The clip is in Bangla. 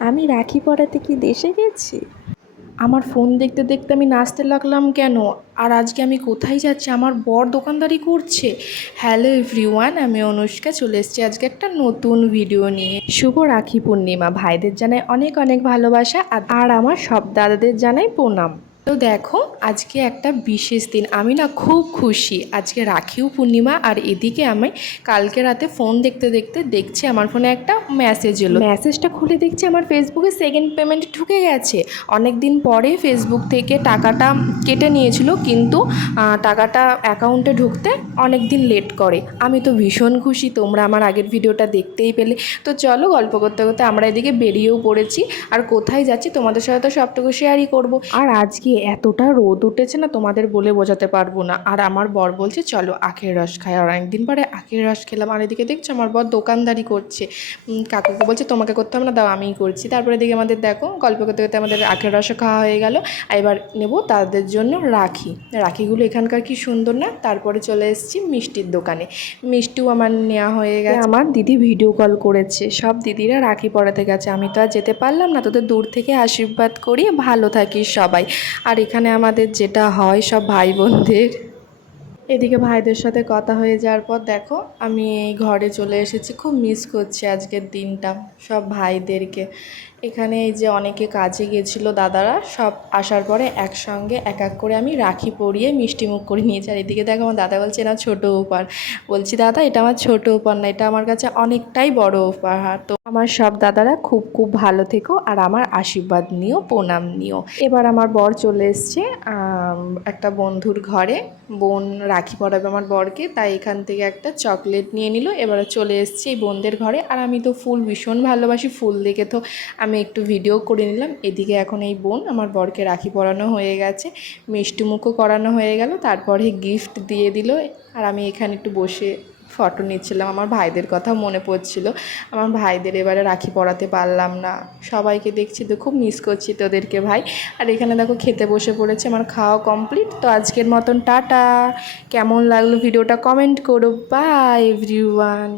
আমি রাখি পরাতে কি দেশে গেছি? আমার ফোন দেখতে দেখতে আমি নাচতে লাগলাম কেন? আর আজকে আমি কোথায় যাচ্ছি? আমার বর দোকানদারি করছে। হ্যালো এভরিওয়ান, আমি অনুষ্কা চলে এসেছি আজকে একটা নতুন ভিডিও নিয়ে। শুভ রাখি পূর্ণিমা। ভাইদের জানাই অনেক অনেক ভালোবাসা আর আমার সব দাদাদের জানাই প্রণাম। তো দেখো, আজকে একটা বিশেষ দিন। আমি না খুব খুশি। আজকে রাখিও পূর্ণিমা। আর এদিকে আমি কালকে রাতে ফোন দেখতে দেখতে দেখছি আমার ফোনে একটা মেসেজ এলো। মেসেজটা খুলে দেখছি আমার ফেসবুকে সেকেন্ড পেমেন্ট ঢুকে গেছে। অনেক দিন পরে ফেসবুক থেকে টাকাটা কেটে নিয়েছিল, কিন্তু টাকাটা অ্যাকাউন্টে ঢুকতে অনেক দিন লেট করে। আমি তো ভীষণ খুশি। তোমরা আমার আগের ভিডিওটা দেখতেই পেলে। তো চলো, গল্প করতে করতে আমরা এদিকে বেরিয়েও পড়েছি। আর কোথায় যাচ্ছি তোমাদের সাথে তো সবটুকু শেয়ারই করব। আর আজকে এতটা রোদ উঠেছে না, তোমাদের বলে বোঝাতে পারবো না। আর আমার বর বলছে চলো আখের রস খাই। আর অনেকদিন পরে আখের রস খেলাম। আর এদিকে দেখছো আমার বর দোকানদারি করছে। কাকুকে বলছে তোমাকে করতে হবে না, দাও আমিই করছি। তারপরে দিকে আমাদের দেখো গল্প করতে করতে আমাদের আখের রসও খাওয়া হয়ে গেল। এবার নেব তাদের জন্য রাখি। রাখিগুলো এখানকার কি সুন্দর না। তারপরে চলে এসেছি মিষ্টির দোকানে। মিষ্টিও আমার নেওয়া হয়ে গেছে। আমার দিদি ভিডিও কল করেছে। সব দিদিরা রাখি পরাতে গেছে। আমি তো আর যেতে পারলাম না। তোদের দূর থেকে আশীর্বাদ করি, ভালো থাকিস সবাই। আর এখানে আমাদের যেটা হয় সব ভাই বোনদের। এদিকে ভাইদের সাথে কথা হয়ে যাওয়ার পর দেখো আমি এই ঘরে চলে এসেছি। খুব মিস করছি আজকের দিনটা, সব ভাইদেরকে। এখানে এই যে অনেকে কাজে গেছিলো দাদারা, সব আসার পরে একসঙ্গে এক এক করে আমি রাখি পরিয়ে মিষ্টি মুখ করে নিয়েছি। আর এদিকে দেখো আমার দাদা বলছে না ছোটো উপহার। বলছি দাদা এটা আমার ছোটো উপহার না, এটা আমার কাছে অনেকটাই বড় উপহার। তো আমার সব দাদারা খুব খুব ভালো থেকো আর আমার আশীর্বাদ নিও, প্রণাম নিও। এবার আমার বর চলে এসছে একটা বন্ধুর ঘরে। বোন রাখি পরাবে আমার বরকে, তাই এখান থেকে একটা চকলেট নিয়ে নিল। এবারে চলে এসেছি এই বোনদের ঘরে। আর আমি তো ফুল ভীষণ ভালোবাসি, ফুল দেখে তো আমি একটু ভিডিও করে নিলাম। এদিকে এখন এই বোন আমার বরকে রাখি পরানো হয়ে গেছে, মিষ্টি মুখও করানো হয়ে গেল, তারপরে গিফট দিয়ে দিল। আর আমি এখানে একটু বসে ফটো নিচ্ছিলাম। আমার ভাইদের কথা মনে পড়ছিল। আমার ভাইদের এবারে রাখি পরাতে পারলাম না। সবাইকে দেখছি তো খুব মিস করছি তোদেরকে ভাই। আর এখানে দেখো খেতে বসে পড়েছে, আমার খাওয়া কমপ্লিট। তো আজকের মতন টাটা। কেমন লাগলো ভিডিওটা কমেন্ট করো। By everyone.